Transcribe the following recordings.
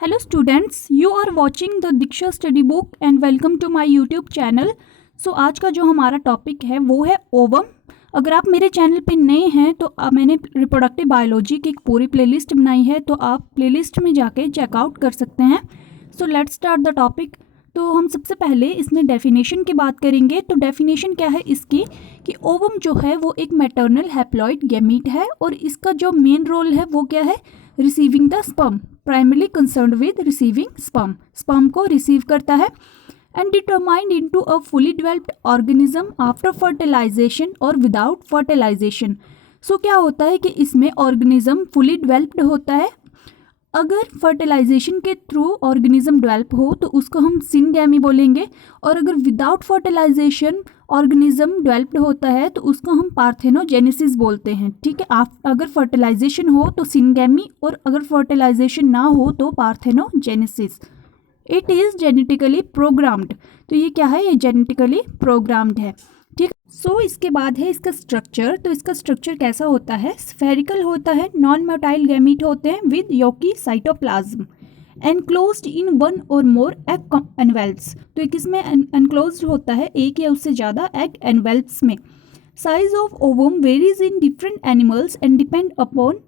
Hello students, you are watching the Diksha Study Book and welcome to my YouTube channel. So आज का जो हमारा topic है वो है ओवम। अगर आप मेरे चैनल पे नए हैं तो मैंने रिप्रोडक्टिव बायोलॉजी की एक पूरी प्लेलिस्ट बनाई है, तो आप प्लेलिस्ट में जाके चेकआउट कर सकते हैं। So let's start the topic. तो हम सबसे पहले इसमें डेफिनेशन की बात करेंगे। तो डेफिनेशन क्या है इसकी कि ओवम जो है वो एक मैटरनल हैप्लॉइड गैमीट है और इसका जो मेन रोल है वो क्या है, receiving the sperm, primarily concerned with receiving sperm को रिसीव करता है and determined into a fully developed organism after fertilisation और विदाउट फर्टिलाइजेशन। सो क्या होता है कि इसमें ऑर्गेनिज्म फुली डेवलप्ड होता है। अगर फर्टिलाइजेशन के थ्रू ऑर्गेनिज्म डेवलप हो तो उसको हम सिनगैमी बोलेंगे, और अगर विदाउट फर्टिलाइजेशन ऑर्गेनिज्म डेवलप्ड होता है तो उसको हम पार्थेनोजेनेसिस बोलते हैं। ठीक है, आप अगर फर्टिलाइजेशन हो तो सिनगैमी और अगर फर्टिलाइजेशन ना हो तो parthenogenesis. It is genetically programmed. तो ये क्या है, ये जेनेटिकली प्रोग्राम्ड है। ठीक, सो इसके बाद है इसका स्ट्रक्चर। तो इसका स्ट्रक्चर कैसा होता है, स्फेरिकल होता है, नॉन मोटाइल गैमीट होते हैं with yolky cytoplasm enclosed in one और मोर एग एनवेल्प्स। तो एक इसमें एनक्लोज्ड होता है एक या उससे ज़्यादा एग एनवेल्प्स में। Size of ovum varies in different animals and depend upon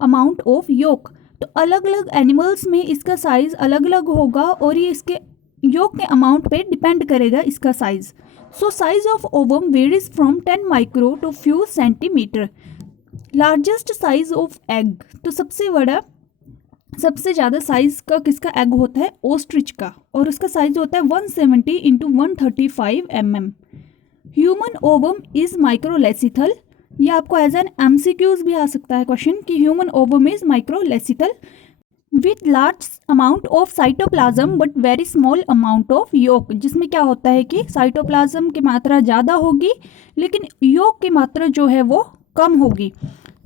amount of yolk. तो अलग अलग एनिमल्स में इसका साइज अलग अलग होगा और ये इसके योक के अमाउंट पे डिपेंड करेगा इसका size. So size of ovum varies from 10 micro to few centimetre. Largest size of egg, तो सबसे ज़्यादा साइज का किसका एग होता है, ओस्ट्रिच का, और उसका साइज होता है 170 into 135 mm। Human ovum is microlecithal. ये आपको एज एन एमसीक्यूज भी आ सकता है क्वेश्चन कि human ovum is microlecithal with large amount of cytoplasm but very small amount of yolk. जिसमें क्या होता है कि साइटोप्लाज्म की मात्रा ज़्यादा होगी लेकिन योक की मात्रा जो है वो कम होगी।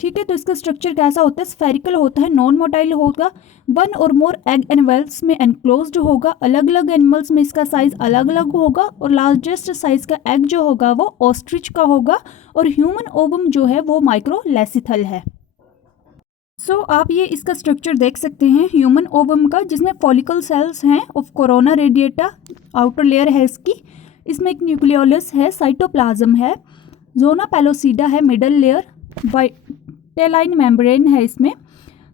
ठीक है, तो इसका स्ट्रक्चर कैसा होता है, स्फेरिकल होता है, नॉन मोटाइल होगा, वन और मोर एग एनवेल्प्स में एनक्लोज्ड होगा, अलग अलग एनिमल्स में इसका साइज अलग अलग होगा, और लार्जेस्ट साइज का एग जो होगा वो ऑस्ट्रिच का होगा, और ह्यूमन ओवम जो है वो माइक्रोलेसिथल है। सो आप ये इसका स्ट्रक्चर देख सकते हैं ह्यूमन ओवम का, जिसमें फॉलिकल सेल्स हैं of corona radiata, outer layer है इसकी, इसमें एक न्यूक्लियोलस है, साइटोप्लाज्म है, जोना पेलोसिडा है मिडल लेयर, वाइटेलाइन मेम्ब्रेन है इसमें।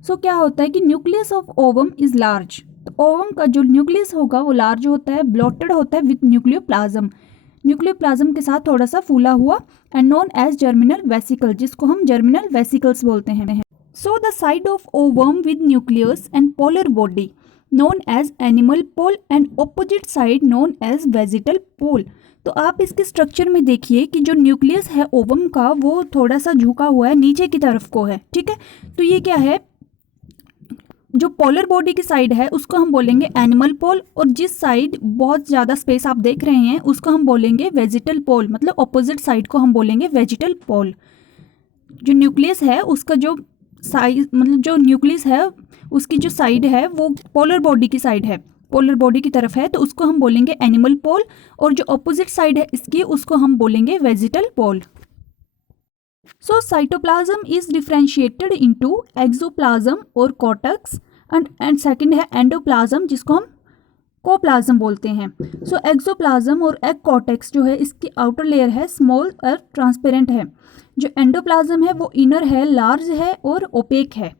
सो क्या होता है कि nucleus of ovum is large. तो ओवम का जो न्यूक्लियस होगा वो लार्ज होता है, ब्लॉटेड होता है विथ न्यूक्लियोप्लाज्म के साथ थोड़ा सा फूला हुआ, and known as germinal vesicle, जिसको हम जर्मिनल वेसिकल्स बोलते हैं। So the side of ovum with nucleus and polar body known as animal pole and opposite side known as vegetal pole। तो आप इसके स्ट्रक्चर में देखिए कि जो न्यूक्लियस है ओवम का वो थोड़ा सा झुका हुआ है, नीचे की तरफ को है। ठीक है, तो ये क्या है, जो पोलर बॉडी की साइड है उसको हम बोलेंगे एनिमल पोल, और जिस साइड बहुत ज़्यादा स्पेस आप देख रहे हैं उसको हम बोलेंगे वेजिटल पोल, मतलब ऑपोजिट साइड को हम बोलेंगे वेजिटल पोल। जो न्यूक्लियस है उसका जो साइज, मतलब जो न्यूक्लियस है उसकी जो साइड है वो पोलर बॉडी की साइड है, पोलर बॉडी की तरफ है, तो उसको हम बोलेंगे एनिमल पोल, और जो ऑपोजिट साइड है इसकी उसको हम बोलेंगे vegetal pole. So cytoplasm is differentiated into exoplasm और कॉर्टेक्स, एंड सेकंड है एंडोप्लाज्म, जिसको हम कोप्लाज्म बोलते हैं। सो एक्सोप्लाज्म और एग कॉर्टेक्स जो है इसकी आउटर लेयर है स्मॉल और ट्रांसपेरेंट है। जो एंडोप्लाज्म है वो इनर है, लार्ज है और ओपेक है।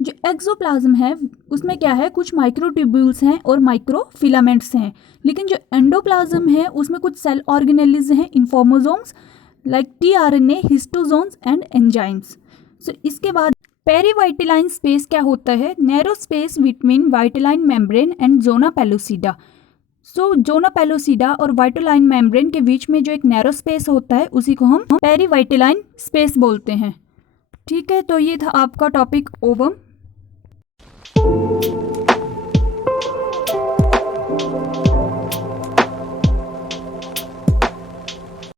जो एक्सोप्लाज्म है उसमें क्या है, कुछ माइक्रोट्यूब्यूल्स हैं और माइक्रोफिलामेंट्स हैं, लेकिन जो एंडोप्लाज्म है उसमें कुछ सेल ऑर्गेनेल्स हैं, informosomes like tRNA, histozymes and enzymes. So इसके बाद पेरीवाइटिलाइन स्पेस क्या होता है, narrow space between vitelline membrane and zona pellucida. So zona pellucida और वाइटिलाइन मेम्ब्रेन के बीच में जो एक नैरो स्पेस होता है उसी को हम पेरीवाइटिलाइन स्पेस बोलते हैं। ठीक है, तो ये था आपका टॉपिक ओवम।